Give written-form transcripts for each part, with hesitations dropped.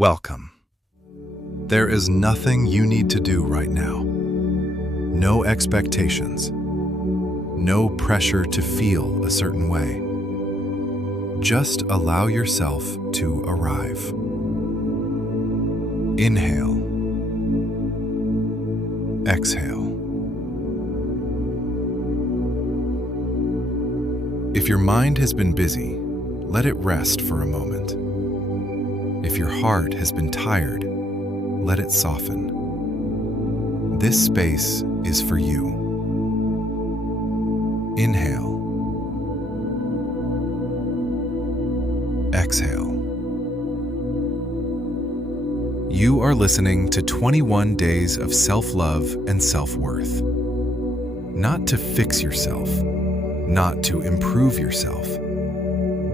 Welcome. There is nothing you need to do right now. No expectations. No pressure to feel a certain way. Just allow yourself to arrive. Inhale. Exhale. If your mind has been busy, let it rest for a moment. If your heart has been tired, let it soften. This space is for you. Inhale. Exhale. You are listening to 21 Days of Self-Love and Self-Worth. Not to fix yourself, not to improve yourself,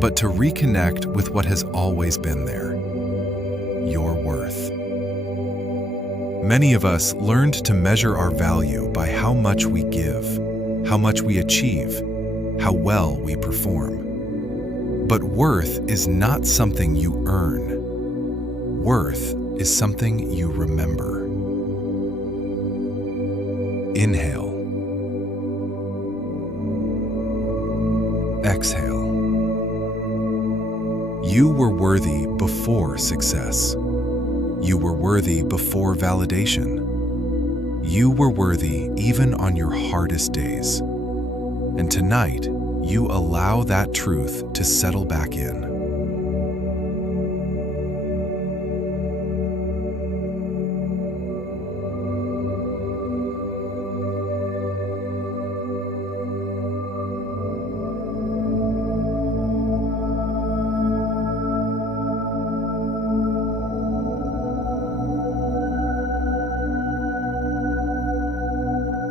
but to reconnect with what has always been there. Your worth. Many of us learned to measure our value by how much we give, how much we achieve, how well we perform. But worth is not something you earn. Worth is something you remember. Inhale. Exhale. You were worthy before success. You were worthy before validation. You were worthy even on your hardest days. And tonight, you allow that truth to settle back in.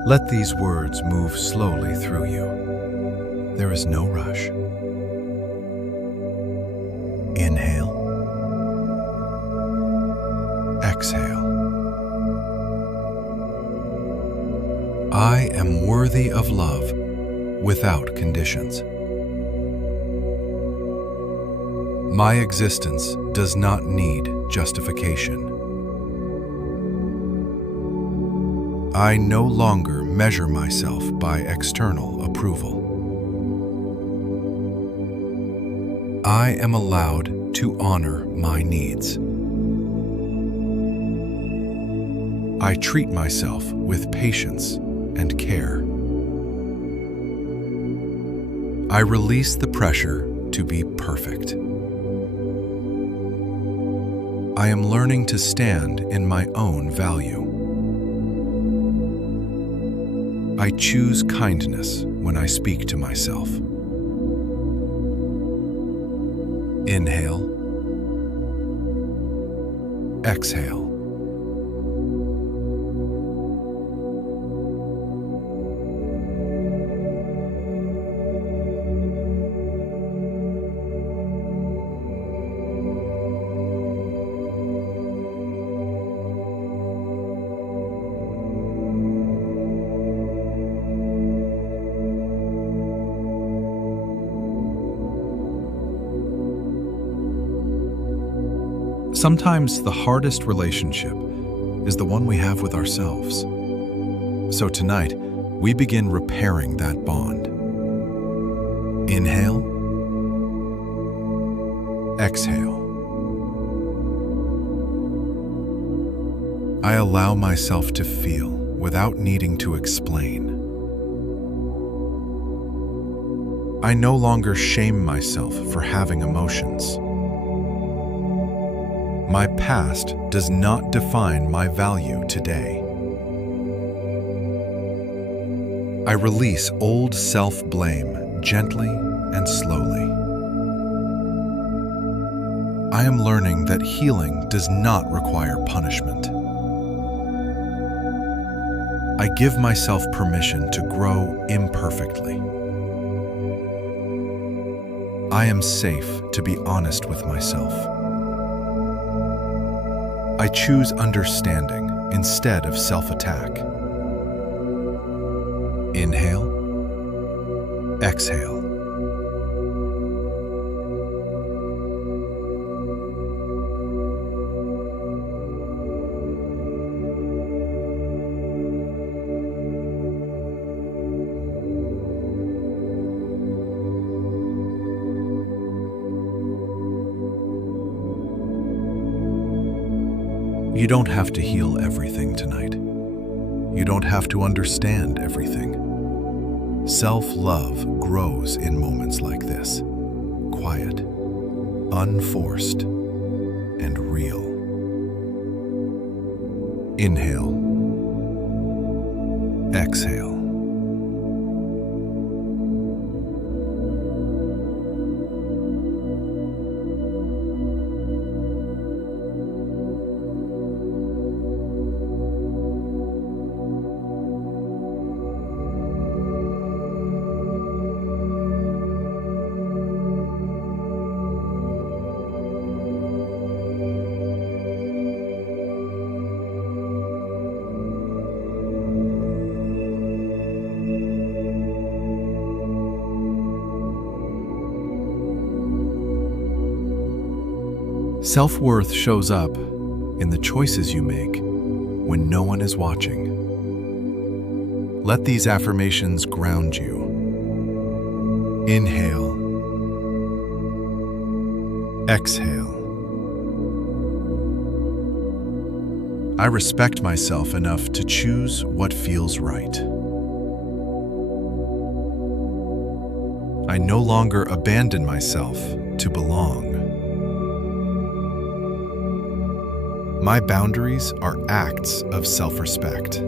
Let these words move slowly through you. There is no rush. Inhale. Exhale. I am worthy of love without conditions. My existence does not need justification. I no longer measure myself by external approval. I am allowed to honor my needs. I treat myself with patience and care. I release the pressure to be perfect. I am learning to stand in my own value. I choose kindness when I speak to myself. Inhale. Exhale. Sometimes the hardest relationship is the one we have with ourselves. So tonight, we begin repairing that bond. Inhale. Exhale. I allow myself to feel without needing to explain. I no longer shame myself for having emotions. My past does not define my value today. I release old self-blame gently and slowly. I am learning that healing does not require punishment. I give myself permission to grow imperfectly. I am safe to be honest with myself. I choose understanding instead of self-attack. Inhale. Exhale. You don't have to heal everything tonight. You don't have to understand everything. Self-love grows in moments like this, quiet, unforced, and real. Inhale. Exhale. Self-worth shows up in the choices you make when no one is watching. Let these affirmations ground you. Inhale. Exhale. I respect myself enough to choose what feels right. I no longer abandon myself to belong. My boundaries are acts of self-respect.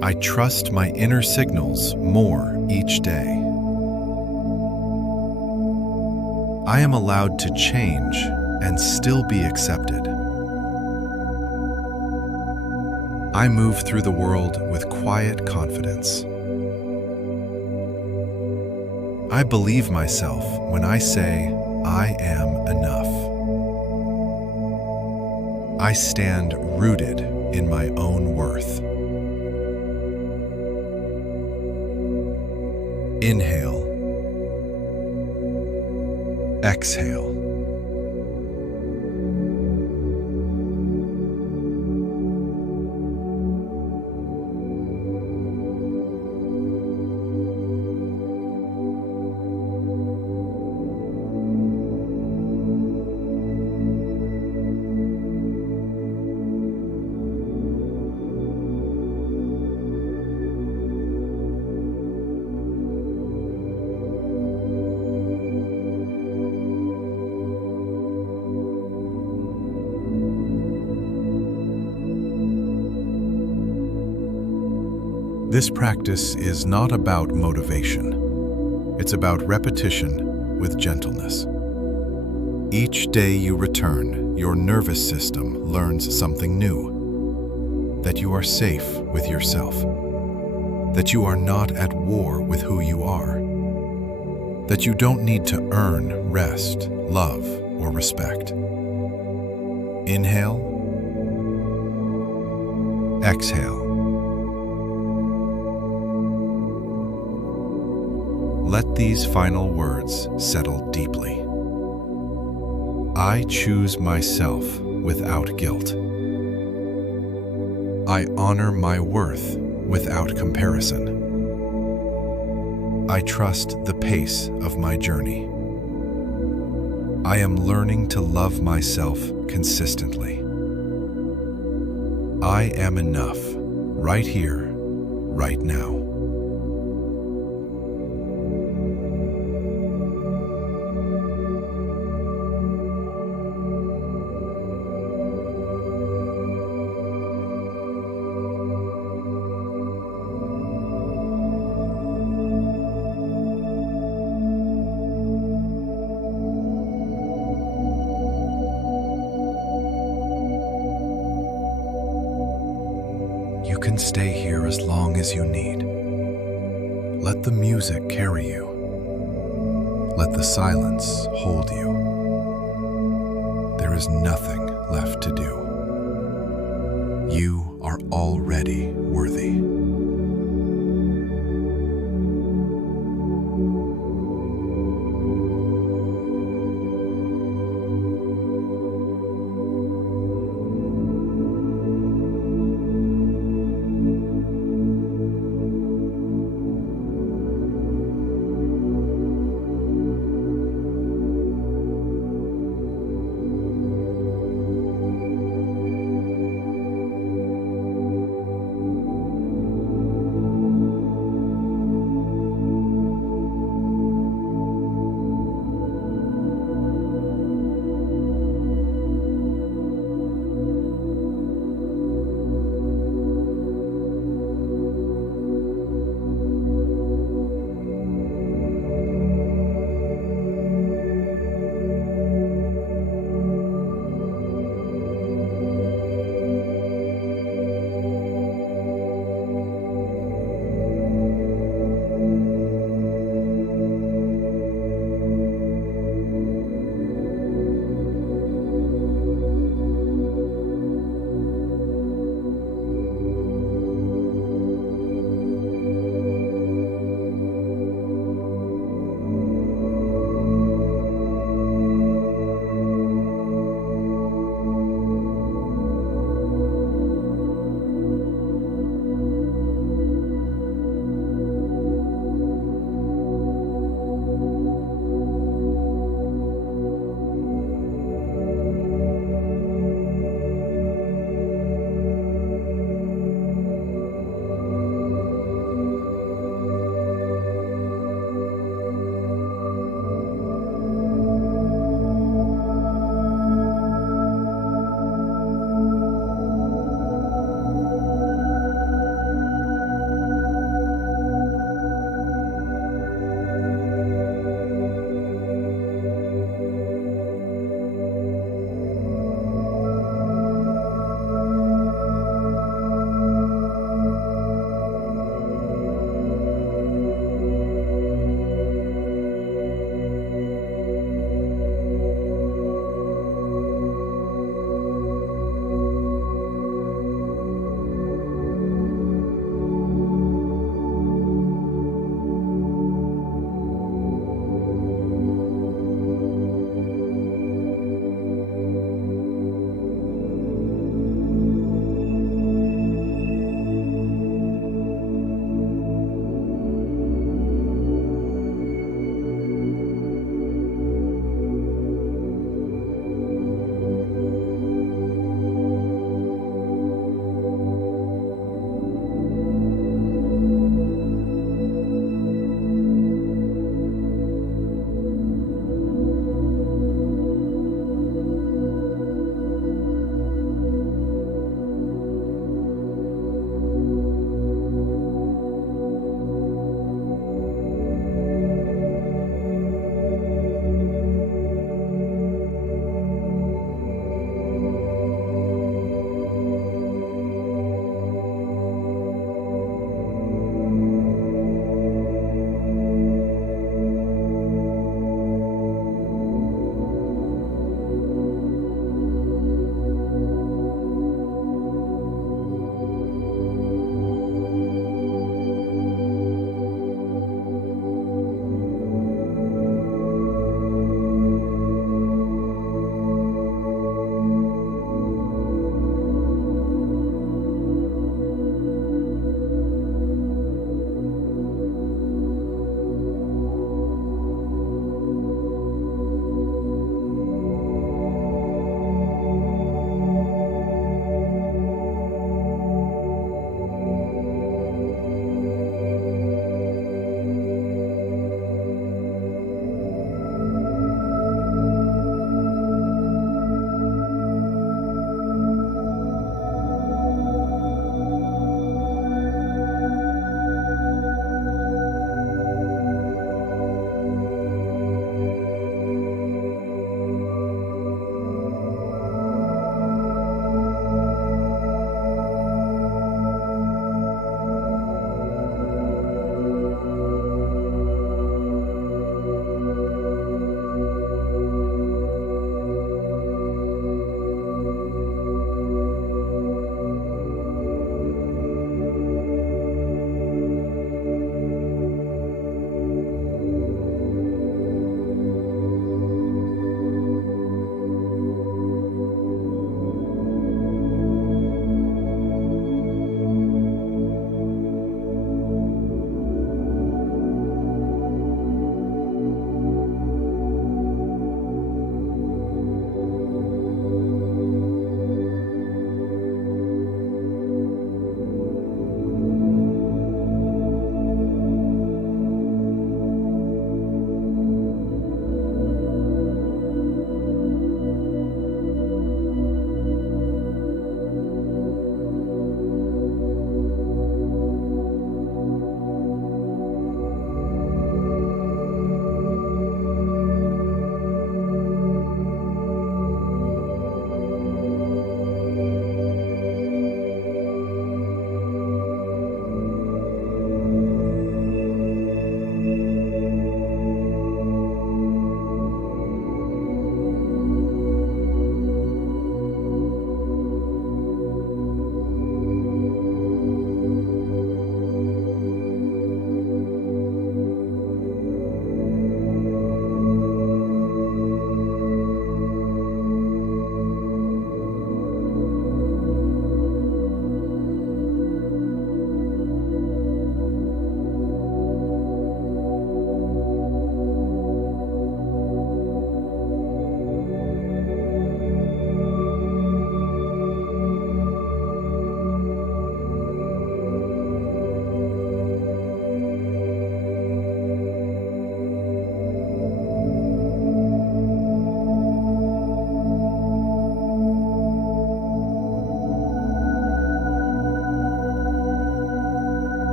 I trust my inner signals more each day. I am allowed to change and still be accepted. I move through the world with quiet confidence. I believe myself when I say, I am enough. I stand rooted in my own worth. Inhale. Exhale. This practice is not about motivation. It's about repetition with gentleness. Each day you return, your nervous system learns something new. That you are safe with yourself. That you are not at war with who you are. That you don't need to earn rest, love, or respect. Inhale. Exhale. Let these final words settle deeply. I choose myself without guilt. I honor my worth without comparison. I trust the pace of my journey. I am learning to love myself consistently. I am enough, right here, right now. You can stay here as long as you need. Let the music carry you. Let the silence hold you. There is nothing left to do. You are already worthy.